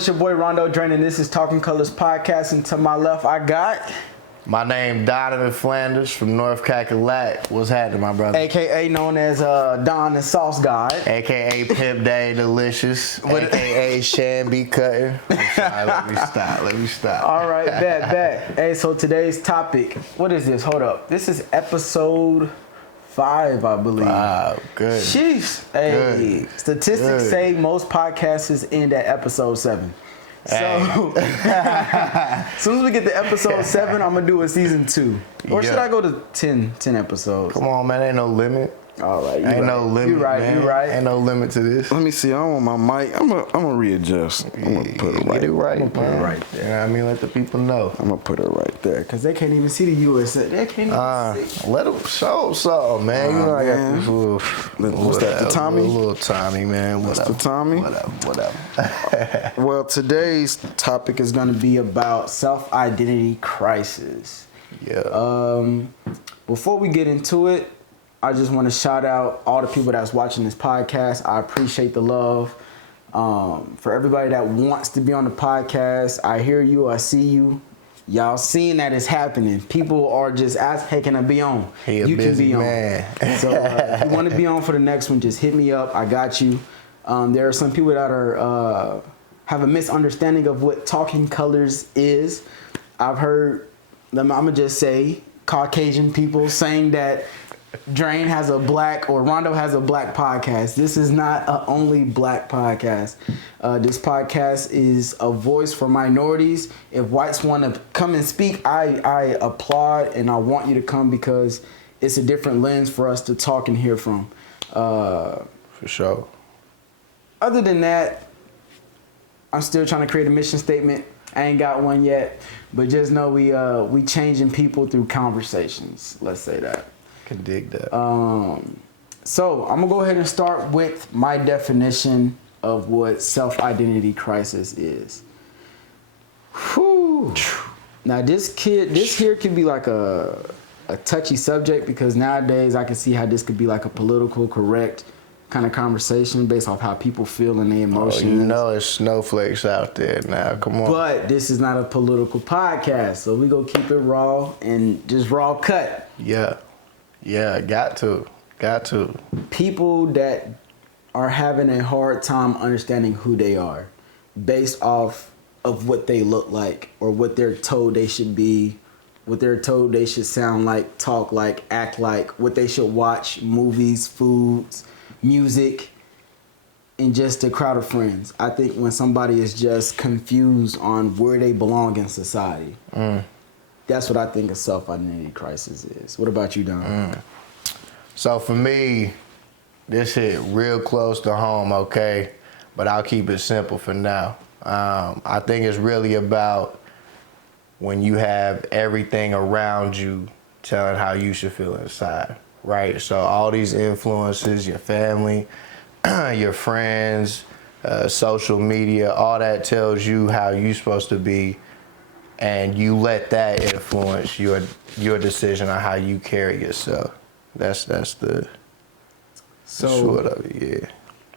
It's your boy Rondo Draine, and this is Talking Colors Podcast. And to my left, I got... My name Donovan Flanders from North Cackalack. What's happening, my brother? A.K.A. known as Don the Sauce God. A.K.A. Pimp Day Delicious. A.K.A. Shamby Cutting. Let me stop. All right, bet. Hey, so today's topic, what is this? Hold up. This is episode 5, I believe. Wow, good. Jeez. Hey, good. Statistics say most podcasts end at episode 7. So, as soon as we get to episode 7, I'm going to do a season 2. Or should I go to 10 episodes? Come on, man. Ain't no limit. All right. No limit, You right. Ain't no limit to this. Let me see. I don't want my mic. I'm gonna readjust. I'm gonna put it right. Get it right. I'm gonna put it right there. You know what I mean? Let the people know. I'm gonna put it right there. Because they can't even see the USA. They can't even see. Let them show something, man. You know I got this little... What's that, the Tommy? Little Tommy, man. Whatever. The Tommy? Whatever. Well, today's topic is going to be about self-identity crisis. Yeah. Before we get into it, I just want to shout out all the people that's watching this podcast. I appreciate the love. For everybody that wants to be on the podcast, I hear you, I see you. Y'all seeing that it's happening. People are just asking, hey, can I be on? You can be on. So if you want to be on for the next one, just hit me up. I got you. There are some people that are have a misunderstanding of what Talking Colors is. I've heard, I'm going to just say, Caucasian people saying that Draine has a black, or Rondo has a black podcast. This is not a only black podcast. This podcast is a voice for minorities. If whites want to come and speak, I applaud and I want you to come because it's a different lens for us to talk and hear from. For sure. Other than that, I'm still trying to create a mission statement. I ain't got one yet, but just know we changing people through conversations. Let's say that. Can dig that. So I'm gonna go ahead and start with my definition of what self-identity crisis is. Whew. Now this here could be like a touchy subject because nowadays I can see how this could be like a political correct kind of conversation based off how people feel and their emotions. Oh, you know it's snowflakes out there now. Come on. But this is not a political podcast, so we gonna keep it raw and just raw cut. Yeah, got to. People that are having a hard time understanding who they are based off of what they look like or what they're told they should be, what they're told they should sound like, talk like, act like, what they should watch, movies, foods, music, and just a crowd of friends. I think when somebody is just confused on where they belong in society, that's what I think a self-identity crisis is. What about you, Don? So for me, this hit real close to home, okay? But I'll keep it simple for now. I think it's really about when you have everything around you telling how you should feel inside, right? So all these influences, your family, your friends, social media, all that tells you how you're supposed to be. And you let that influence your decision on how you carry yourself. That's the short of it, yeah.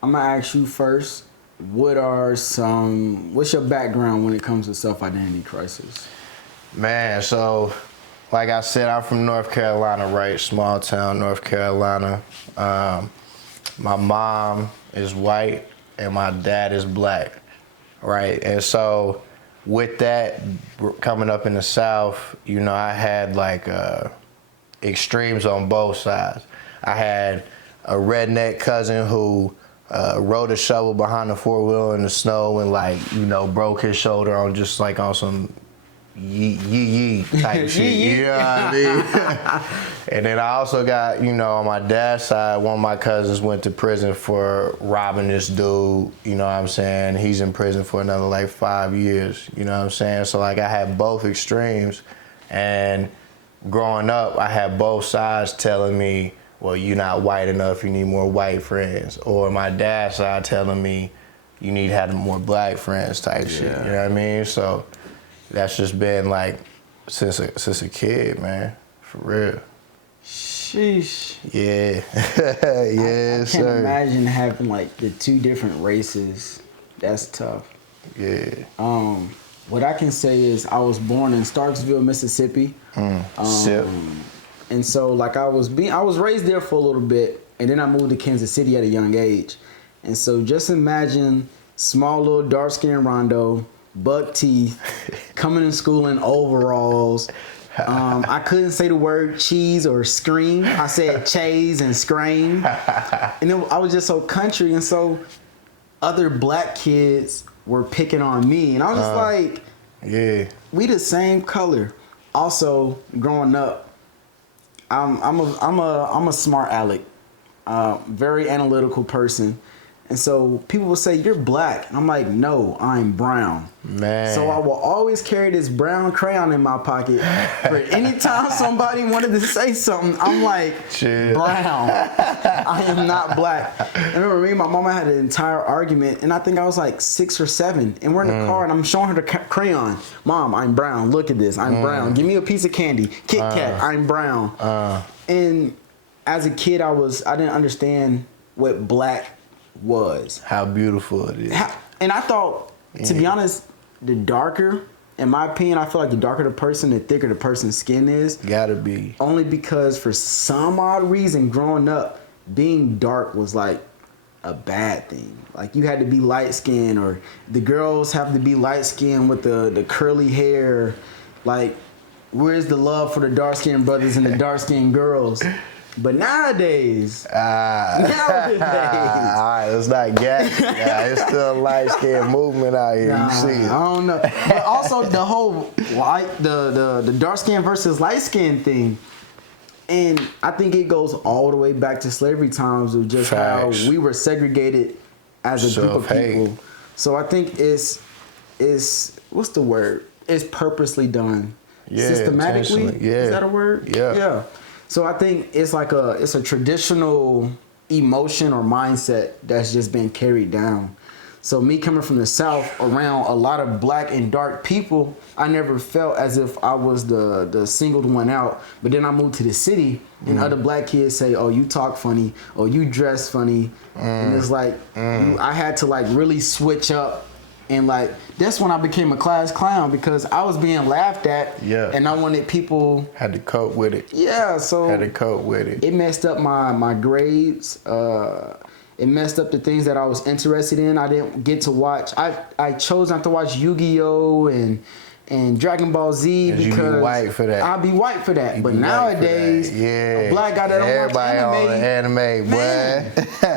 I'm gonna ask you first, what's your background when it comes to self-identity crisis? Man, so like I said, I'm from North Carolina, right? Small town, North Carolina. My mom is white and my dad is black, right? And so with that, coming up in the South, you know, I had like extremes on both sides. I had a redneck cousin who rode a shovel behind a four-wheeler in the snow and like, you know, broke his shoulder on just like on some yee type shit. You know what I mean? And then I also got, you know, on my dad's side, one of my cousins went to prison for robbing this dude. You know what I'm saying? He's in prison for another like 5 years. You know what I'm saying? So like I had both extremes, and growing up, I had both sides telling me, well, you're not white enough, you need more white friends. Or my dad's side telling me, you need to have more black friends type shit. You know what I mean? So that's just been like since a kid, man, for real. Sheesh. Yeah. I can't imagine having like the two different races. That's tough. Yeah. What I can say is I was born in Starksville, Mississippi. Sip. And so like I was raised there for a little bit, and then I moved to Kansas City at a young age. And so just imagine small little dark skinned Rondo, buck teeth, coming to school in overalls. I couldn't say the word cheese or scream. I said chase and scream. And then I was just so country, and so other black kids were picking on me, and I was just like, yeah, we the same color. Also, growing up, I'm a smart aleck, very analytical person, and so people will say you're black, and I'm like, no, I'm brown. Man. So I will always carry this brown crayon in my pocket for any time somebody wanted to say something. I'm like, Chill. brown. I am not black. I remember me and my mama had an entire argument, and I think I was like 6 or 7, and we're in the car, and I'm showing her the crayon. Mom, I'm brown. Look at this. I'm brown. Give me a piece of candy. Kit Kat. I'm brown. And as a kid, I didn't understand what black was. How beautiful it is. And I thought, to be honest, the darker, in my opinion, I feel like the darker the person, the thicker the person's skin is. Gotta be. Only because for some odd reason, growing up, being dark was like a bad thing. Like you had to be light skinned, or the girls have to be light skinned with the curly hair. Like, where's the love for the dark skinned brothers and the dark skinned girls? But nowadays, All right, let's not get. It's still a light skin movement out here. You see it. I don't know. But also the whole the dark skin versus light skin thing. And I think it goes all the way back to slavery times of just Facts. how we were segregated as a group of people. So I think it's what's the word? It's purposely done. Yeah, Systematically. intentionally. Yeah. Is that a word? Yeah. Yeah. So I think it's like it's a traditional emotion or mindset that's just been carried down. So me coming from the South around a lot of black and dark people, I never felt as if I was the singled one out. But then I moved to the city, and other black kids say, oh, you talk funny, or you dress funny. And it's like, I had to like really switch up. And like, that's when I became a class clown, because I was being laughed at. Yeah. And I wanted people. Had to cope with it. Yeah, so. Had to cope with it. It messed up my grades. It messed up the things that I was interested in. I didn't get to watch. I chose not to watch Yu-Gi-Oh! and Dragon Ball Z because you be white for that. I'll be white for that. You but be white nowadays, for that. Yeah. a black guy that don't Everybody watch on anime, boy.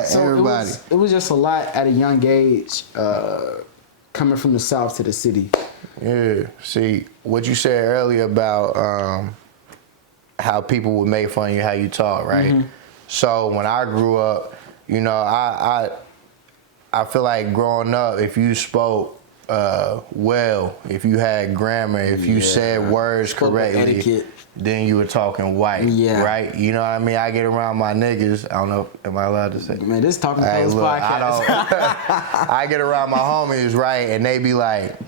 So Everybody. it was just a lot at a young age, coming from the South to the city. Yeah. See, what you said earlier about how people would make fun of you, how you talk, right? So when I grew up, you know, I feel like growing up, if you spoke well, if you had grammar, if you said words correctly, etiquette. then you were talking white, right? You know what I mean? I get around my niggas. I don't know, am I allowed to say? Man, this Talking Hey, Clothes look, podcast. I get around my homies, right, and they be like,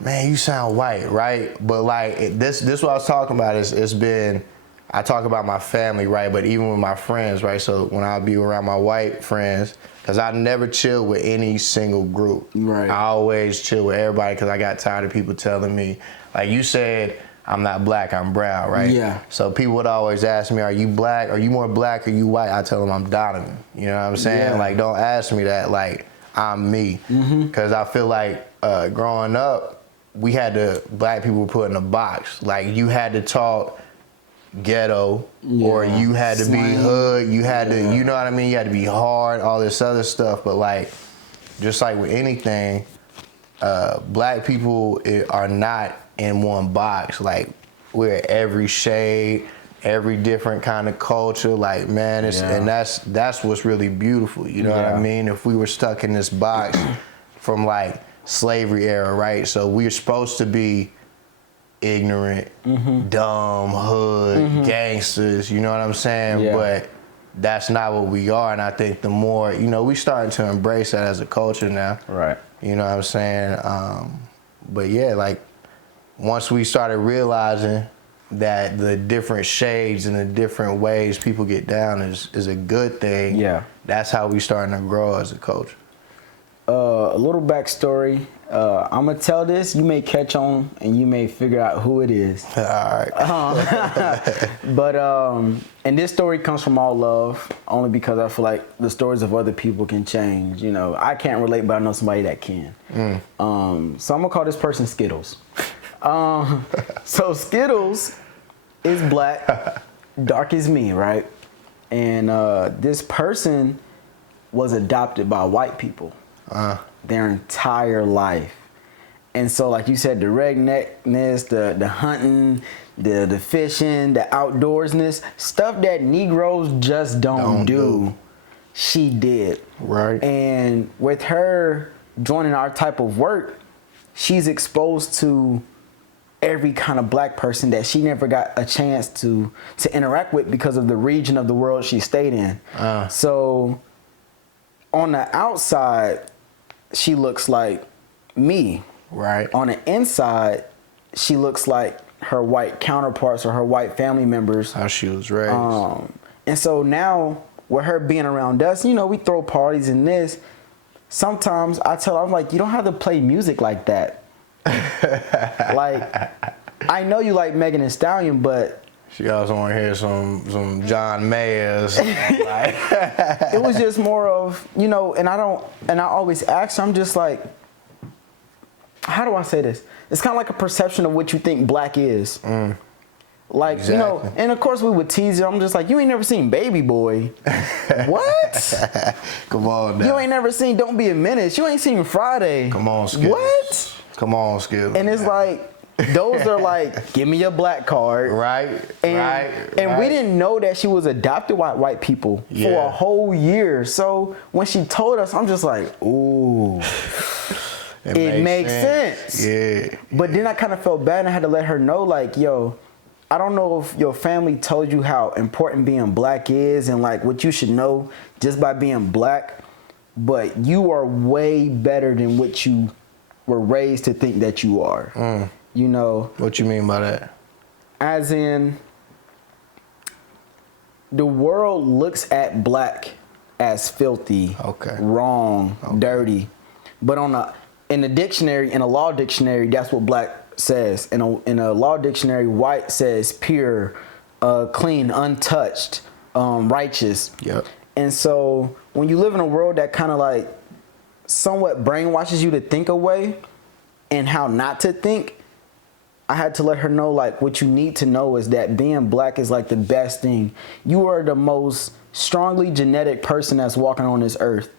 man, you sound white, right? But like, this what I was talking about it's been, I talk about my family, right? But even with my friends, right? So when I be around my white friends, because I never chill with any single group. Right. I always chill with everybody because I got tired of people telling me, like you said, I'm not black, I'm brown, right? Yeah. So people would always ask me, are you black? Are you more black or you white? I tell them I'm Donovan. You know what I'm saying? Yeah. Like, don't ask me that. Like, I'm me. Because I feel like growing up, black people were put in a box. Like, you had to talk ghetto, or you had to Slang. be hood, you had to, you know what I mean? You had to be hard, all this other stuff. But like, just like with anything, black people are not in one box. Like, we're every shade, every different kind of culture. Like, man, and that's what's really beautiful. You know what I mean? If we were stuck in this box from like slavery era, right? So we're supposed to be ignorant, dumb, hood, gangsters, you know what I'm saying? Yeah. But that's not what we are, and I think the more, you know, we starting to embrace that as a culture now. Right. You know what I'm saying? But yeah, like, once we started realizing that the different shades and the different ways people get down is a good thing, Yeah. that's how we starting to grow as a culture. A little backstory. I'm gonna tell this. You may catch on, and you may figure out who it is. All right. But and this story comes from all love, only because I feel like the stories of other people can change. You know, I can't relate, but I know somebody that can. So I'm gonna call this person Skittles. So Skittles is black, dark as me, right? And this person was adopted by white people their entire life. And so, like you said, the redneckness, the hunting, the fishing, the outdoorsness, stuff that Negroes just don't do, she did. Right. And with her joining our type of work, she's exposed to every kind of black person that she never got a chance to interact with because of the region of the world she stayed in. So on the outside, she looks like me. Right. On the inside, she looks like her white counterparts or her white family members. How she was raised. And so now, with her being around us, you know, we throw parties and this. Sometimes I tell her, I'm like, you don't have to play music like that. Like, I know you like Megan Thee Stallion, but she also want to hear some John Mayer's. Like, it was just more of, you know, and I always ask her, I'm just like, how do I say this? It's kind of like a perception of what you think black is. Like, exactly. You know, and of course we would tease her. I'm just like, you ain't never seen Baby Boy. What? Come on now. You ain't never seen Don't Be a Menace. You ain't seen Friday. Come on, Skip. What? Come on, Skip. And it's like, those are like, give me a black card. Right, And we didn't know that she was adopted by white people for a whole year. So when she told us, I'm just like, ooh. It makes sense. Yeah. But then I kind of felt bad and I had to let her know, like, yo, I don't know if your family told you how important being black is and like what you should know just by being black, but you are way better than what you were raised to think that you are. You know. What you mean by that? As in, the world looks at black as filthy, wrong, dirty. But in a law dictionary, that's what black says. In a law dictionary, white says pure, clean, untouched, righteous. Yep. And so when you live in a world that kind of like somewhat brainwashes you to think away and how not to think, I had to let her know, like, what you need to know is that being black is like the best thing. You are the most strongly genetic person that's walking on this earth.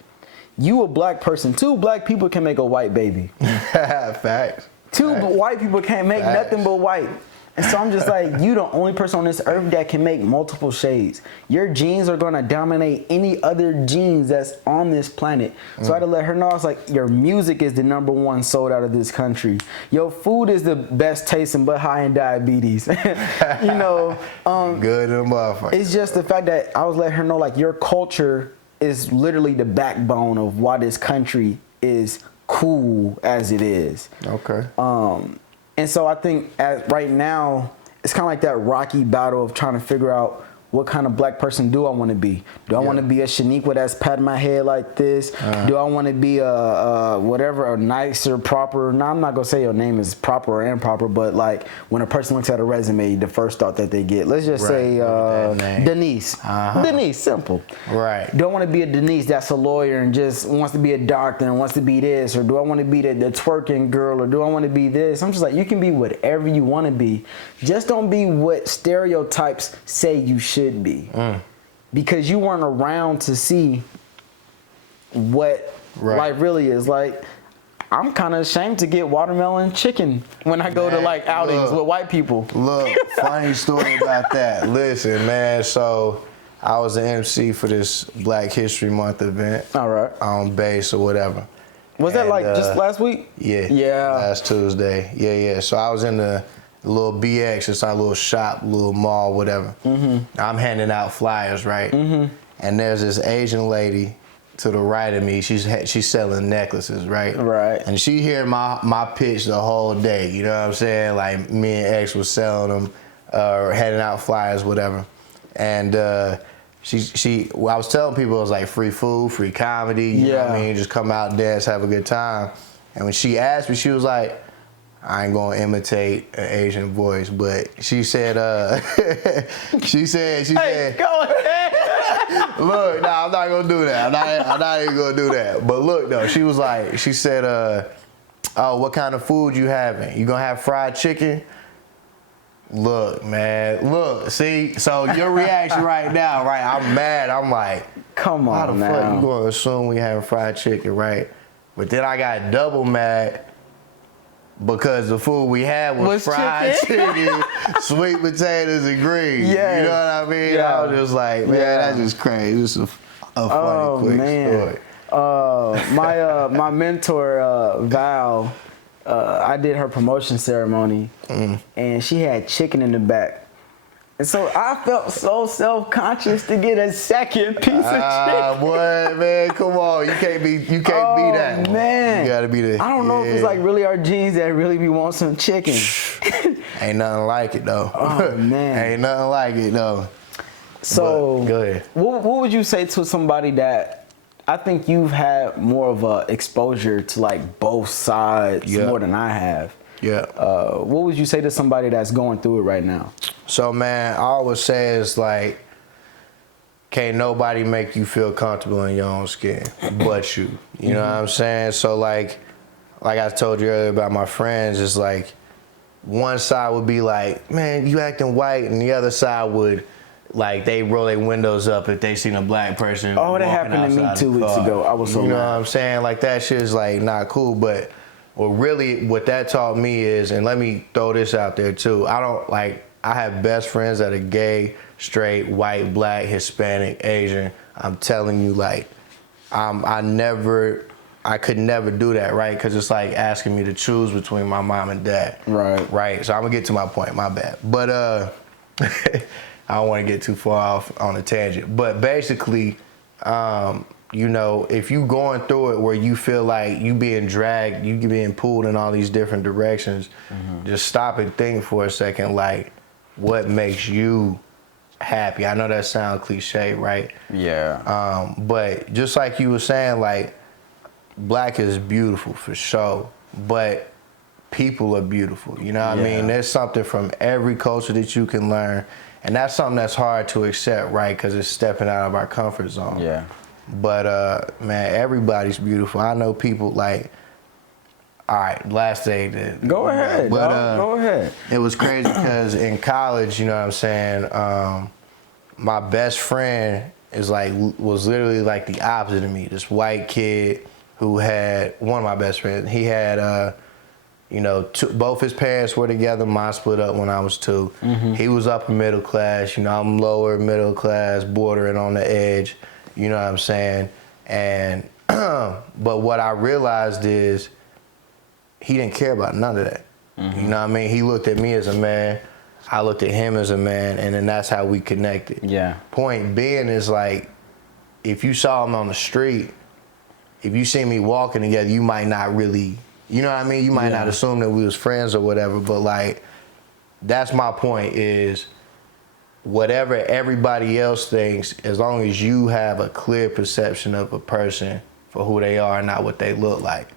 You a black person. 2 black people can make a white baby. Facts. 2 white people can't make nothing but white. And so I'm just like, you the only person on this earth that can make multiple shades. Your genes are going to dominate any other genes that's on this planet. So I had to let her know, I was like, your music is the #1 sold out of this country. Your food is the best tasting but high in diabetes. You know, good in the motherfucker. It's just the fact that I was letting her know, like, your culture is literally the backbone of why this country is cool as it is. Okay. And so I think right now, it's kind of like that rocky battle of trying to figure out what kind of black person do I want to be? Do I want to be a Shaniqua that's patting my head like this? Do I want to be a nicer, proper? No, I'm not going to say your name is proper or improper, but like when a person looks at a resume, the first thought that they get, let's just say Denise. Denise, simple. Right. Do I want to be a Denise that's a lawyer and just wants to be a doctor and wants to be this? Or do I want to be the twerking girl? Or do I want to be this? I'm just like, you can be whatever you want to be. Just don't be what stereotypes say you should be, because you weren't around to see what life really is. Like, I'm kind of ashamed to get watermelon chicken when I go to like outings with white people. Look, funny story about that. Listen, man, so I was the MC for this Black History Month event. All right. On base or whatever. Was that like just last week? Yeah. Yeah. Last Tuesday. Yeah. So I was in the little BX, it's our little shop, little mall, whatever. I'm handing out flyers, right? And there's this Asian lady to the right of me. She's selling necklaces, right? Right. And she heard my pitch the whole day. You know what I'm saying? Like me and X was selling them, or handing out flyers, whatever. And I was telling people it was like free food, free comedy. You know what I mean? Just come out, dance, have a good time. And when she asked me, she was like, I ain't gonna imitate an Asian voice, but she said, she said, Go ahead. look, nah, I'm not gonna do that. I'm not even gonna do that. But look though, she said, oh, what kind of food you having? You gonna have fried chicken? Look, man, look, see, so your reaction right now, right? I'm mad. I'm like, come on, how the fuck you gonna assume we having fried chicken, right? But then I got double mad because the food we had was fried chicken, sweet potatoes, and greens. Yeah. You know what I mean? Yeah. I was just like, man, that's just crazy. This is a funny, quick story. My mentor, Val, I did her promotion ceremony, and she had chicken in the back. And so I felt so self-conscious to get a second piece of chicken. Boy, man, come on. You can't be that. Man. You gotta be the. I don't know if it's like really our genes that really be want some chicken. Ain't nothing like it though. Oh, man. Ain't nothing like it though. So But, go ahead. What would you say to somebody that, I think you've had more of a exposure to like both sides more than I have. Yeah. What would you say to somebody that's going through it right now? So man, I always say is like, can't nobody make you feel comfortable in your own skin but you. You know what I'm saying? So like I told you earlier about my friends, it's like one side would be like, man, you acting white, and the other side would like they roll their windows up if they seen a black person. Oh, that happened to me 2 weeks ago. I was so You know mad. what I'm saying? Like that shit is like not cool, but what that taught me is, and let me throw this out there too, I have best friends that are gay, straight, white, black, Hispanic, Asian. I'm telling you, like, I could never do that, right? Because it's like asking me to choose between my mom and dad. Right. Right. So I'm gonna get to my point. My bad. But I don't want to get too far off on a tangent. But basically, you know, if you going through it where you feel like you being dragged, you being pulled in all these different directions, just stop and think for a second, like, what makes you happy? I know that sounds cliche, right? Yeah. But just like you were saying, like, black is beautiful for sure, but people are beautiful. You know what I mean? There's something from every culture that you can learn, and that's something that's hard to accept, right? Because it's stepping out of our comfort zone. Yeah. But man, everybody's beautiful. I know people like. All right, last day. Go ahead. But, Go ahead. It was crazy because in college, you know what I'm saying, my best friend was literally like the opposite of me. This white kid who had, one of my best friends, he had, you know, both his parents were together. Mine split up when I was 2. He was upper middle class. You know, I'm lower middle class, bordering on the edge. You know what I'm saying? And, but what I realized is, he didn't care about none of that. You know what I mean? He looked at me as a man, I looked at him as a man, and then that's how we connected. Yeah. Point being is like, if you saw him on the street, if you see me walking together, you might not really, you know what I mean? You might not assume that we was friends or whatever, but like, that's my point is, whatever everybody else thinks, as long as you have a clear perception of a person for who they are and not what they look like,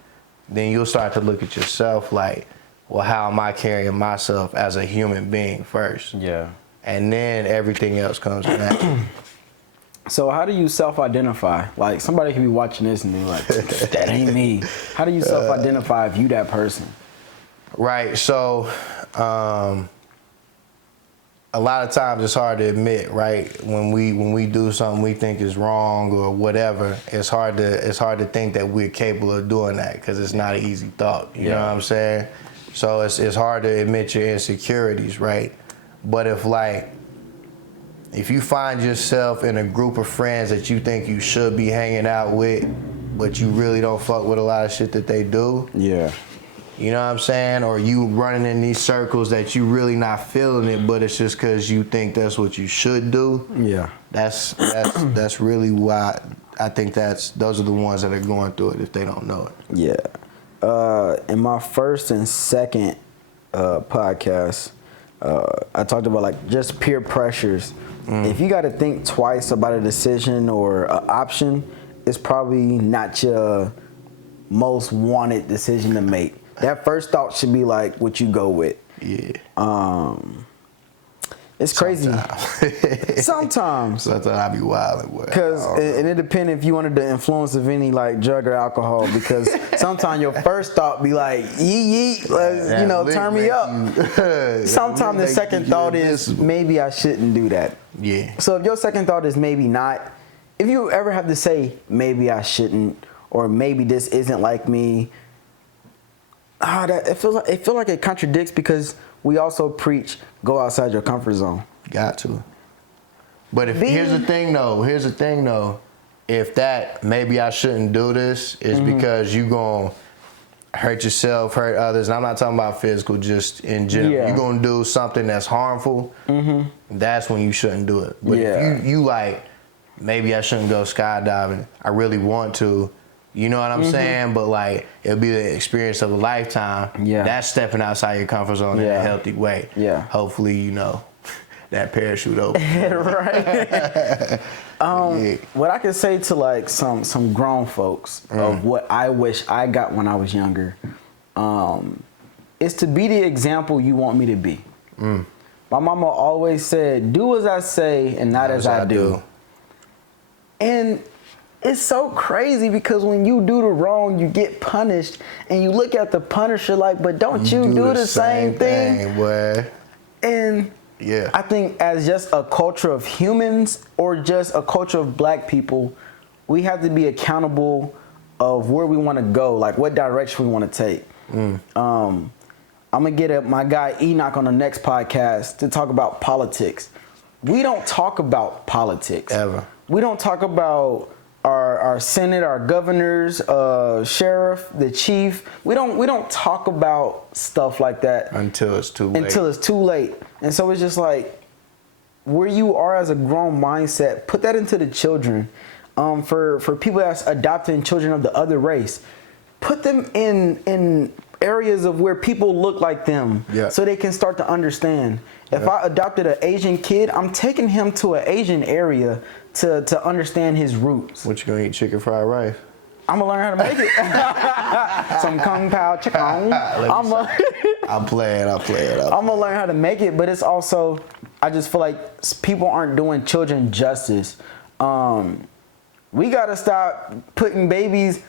then you'll start to look at yourself like, well, how am I carrying myself as a human being first? Yeah. And then everything else comes natural. So how do you self-identify? Like, somebody can be watching this and be like, that ain't me. How do you self-identify if you that person? Right, so a lot of times it's hard to admit, right? When we do something we think is wrong or whatever, it's hard to think that we're capable of doing that because it's not an easy thought. You know what I'm saying? So it's hard to admit your insecurities, right? But if you find yourself in a group of friends that you think you should be hanging out with, but you really don't fuck with a lot of shit that they do. Yeah. You know what I'm saying? Or you running in these circles that you really not feeling it, but it's just because you think that's what you should do. Yeah. That's really why I think those are the ones that are going through it if they don't know it. Yeah. In my first and second podcast, I talked about like just peer pressures. If you got to think twice about a decision or an option, it's probably not your most wanted decision to make. That first thought should be like what you go with. Yeah. It's crazy. Sometimes I be wilding. Because it depends if you under the influence of any like drug or alcohol. Because sometimes your first thought be like, yeet, turn me up. Sometimes the second thought is maybe I shouldn't do that. Yeah. So if your second thought is maybe not, if you ever have to say maybe I shouldn't or maybe this isn't like me, it feel like it contradicts because we also preach go outside your comfort zone. Got to. But here's the thing though. If that maybe I shouldn't do this is because you gonna hurt yourself, hurt others, and I'm not talking about physical, just in general. Yeah. You're gonna do something that's harmful, that's when you shouldn't do it. But if you like, maybe I shouldn't go skydiving, I really want to, you know what I'm saying? But like, it'll be the experience of a lifetime. Yeah. That's stepping outside your comfort zone in a healthy way. Yeah. Hopefully, that parachute open. Right. What I can say to like some grown folks of what I wish I got when I was younger, is to be the example you want me to be. My mama always said, do as I say and not as I do. And it's so crazy because when you do the wrong, you get punished, and you look at the punisher like, but don't you do the same thing? Boy. And yeah, I think as just a culture of humans or just a culture of black people, we have to be accountable of where we want to go, like what direction we want to take. I'm gonna get my guy Enoch on the next podcast to talk about politics. We don't talk about politics ever. We don't talk about our Senate, our governors, sheriff, the chief. We don't talk about stuff like that until it's too late. And so it's just like where you are as a grown mindset, put that into the children. For people that's adopting children of the other race, put them in areas of where people look like them, so they can start to understand. If I adopted an Asian kid, I'm taking him to an Asian area to understand his roots. What you gonna eat? Chicken fried rice? I'm gonna learn how to make it. Some kung pao chicken. I'm playing. I'm gonna learn how to make it, but it's also, I just feel like people aren't doing children justice. We gotta stop putting babies.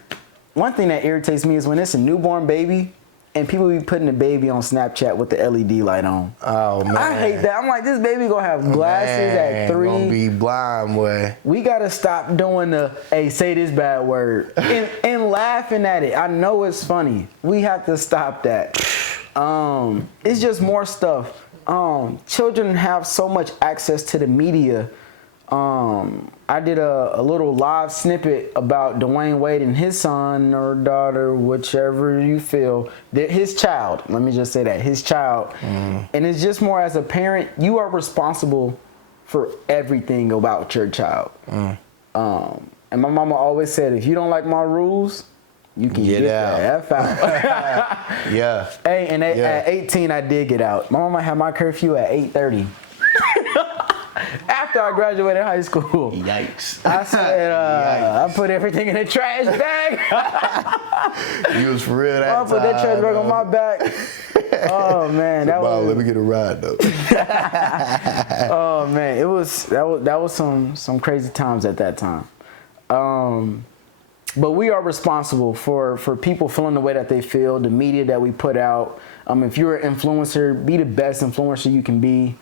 One thing that irritates me is when it's a newborn baby and people be putting the baby on Snapchat with the LED light on. Oh man, I hate that. I'm like, this baby gonna have glasses at 3. Gonna be blind, boy. We gotta stop doing the say this bad word and laughing at it. I know it's funny. We have to stop that. It's just more stuff. Children have so much access to the media. I did a little live snippet about Dwayne Wade and his son or daughter, whichever you feel, his child. Let me just say that, his child. And it's just more as a parent, you are responsible for everything about your child. And my mama always said, if you don't like my rules, you can get the F out. Yeah. Hey, and at 18, I did get out. My mama had my curfew at 8:30. After I graduated high school. Yikes. I said, I put everything in the trash bag. You was for real that I put that trash bag on my back. Oh man, let me get a ride though. Oh man, that was some crazy times at that time. But we are responsible for people feeling the way that they feel, the media that we put out. If you're an influencer, be the best influencer you can be.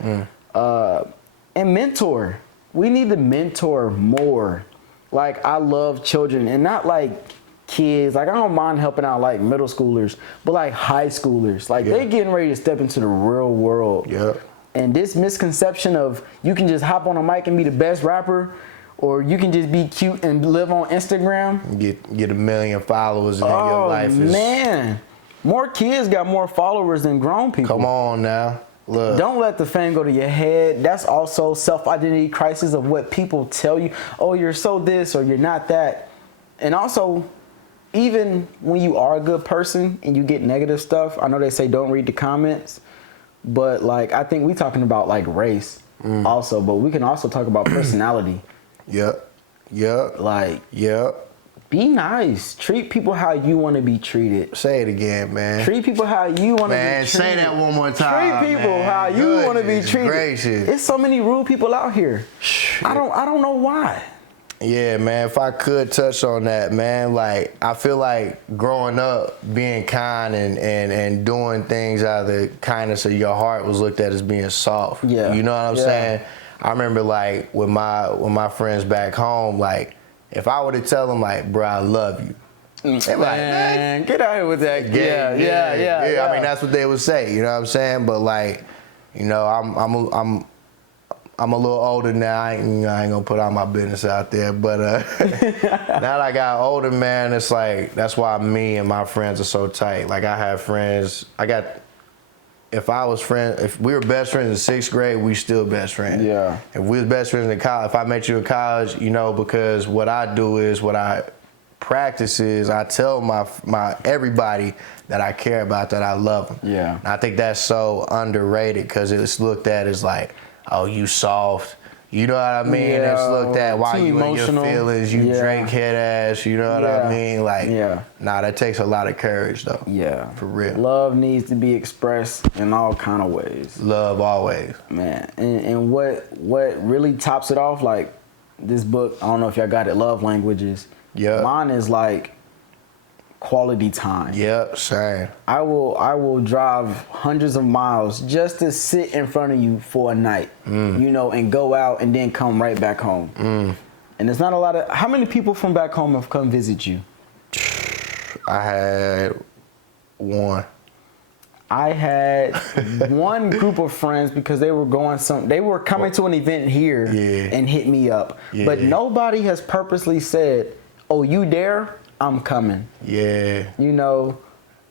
And mentor. We need to mentor more. Like, I love children, and not like kids. Like, I don't mind helping out like middle schoolers, but like high schoolers. Like, they getting ready to step into the real world. And this misconception of you can just hop on a mic and be the best rapper, or you can just be cute and live on Instagram. Get 1 million followers and then your life is... man. More kids got more followers than grown people. Come on now. Look. Don't let the fame go to your head. That's also self-identity crisis of what people tell you. Oh, you're so this or you're not that. And also, even when you are a good person and you get negative stuff, I know they say don't read the comments, but like I think we talking about like race also, but we can also talk about personality. Like Be nice. Treat people how you want to be treated. Say it again, man. Treat people how you want to be treated. Man, say that one more time. Treat people man. how you want to be Goodness treated. gracious. There's so many rude people out here. I don't know why. Yeah, man, if I could touch on that, man, like, I feel like growing up, being kind and doing things out of the kindness of your heart was looked at as being soft. Yeah. You know what I'm saying? I remember, like, with my friends back home, like, if I were to tell them, like, bro, I love you. They're like, man, get out here with that. Yeah. I mean, that's what they would say, you know what I'm saying? But, like, you know, I'm a little older now. I ain't gonna put all my business out there, but now that I got older, man, it's like that's why me and my friends are so tight. Like I have friends. If we were best friends in 6th grade, we still best friends. Yeah. If we was best friends in college, if I met you in college, you know, because what I do is what I practice is I tell my everybody that I care about, that I love them. Yeah. And I think that's so underrated because it's looked at as like, oh, you soft. You know what I mean? Yeah, it's looked at why too you emotional. in your feelings, you Drake head ass, you know what I mean? Like, nah, that takes a lot of courage though. Yeah. For real. Love needs to be expressed in all kind of ways. Love always. Man, and what really tops it off, like this book, I don't know if y'all got it, Love Languages. Yeah. Mine is like quality time. Yep, same. I will drive hundreds of miles just to sit in front of you for a night, you know, and go out and then come right back home. And it's not a lot of, how many people from back home have come visit you? I had one. I had one group of friends because they were coming to an event here and hit me up. Yeah. But nobody has purposely said, "Oh, you there? I'm coming." Yeah. You know.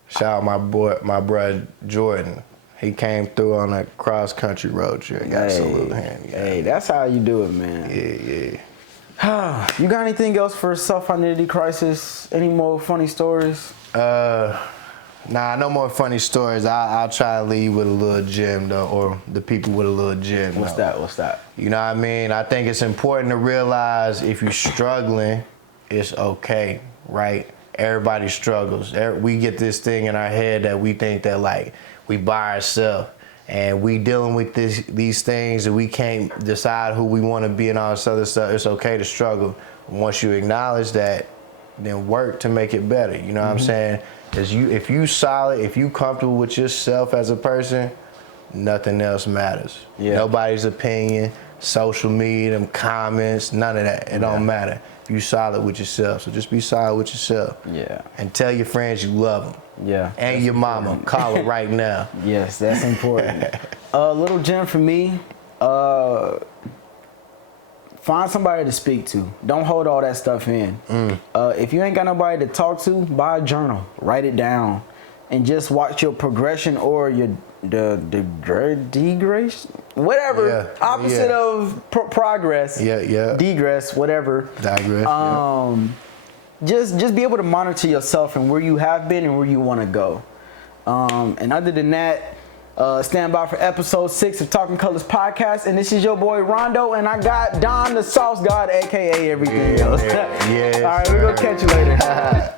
Shout out my brother Jordan. He came through on a cross country road trip. Got to salute him. Hey, that's how you do it, man. Yeah. You got anything else for self-identity crisis? Any more funny stories? Nah, no more funny stories. I'll try to leave with a little gem though, or the people with a little gem. What's that? You know what I mean? I think it's important to realize if you're struggling, it's okay, right? Everybody struggles. We get this thing in our head that we think that like we by ourselves and we dealing with these things and we can't decide who we want to be and all this other stuff. It's okay to struggle. Once you acknowledge that, then work to make it better. You know what I'm saying? If you solid, if you comfortable with yourself as a person, nothing else matters. Yeah. Nobody's opinion, social media, them comments, none of that. It don't matter. You solid with yourself, so just be solid with yourself. Yeah. And tell your friends you love them. Yeah. And your mama, call her right now. Yes, that's important. Little gem for me. Find somebody to speak to. Don't hold all that stuff in. If you ain't got nobody to talk to, buy a journal, write it down, and just watch your progression or your degress, whatever, opposite of progress. Degress, whatever. Digress. Just be able to monitor yourself and where you have been and where you want to go. And other than that, stand by for episode 6 of Talking Colors Podcast. And this is your boy Rondo, and I got Don the Sauce God, aka everything else. All right, we're gonna catch you later.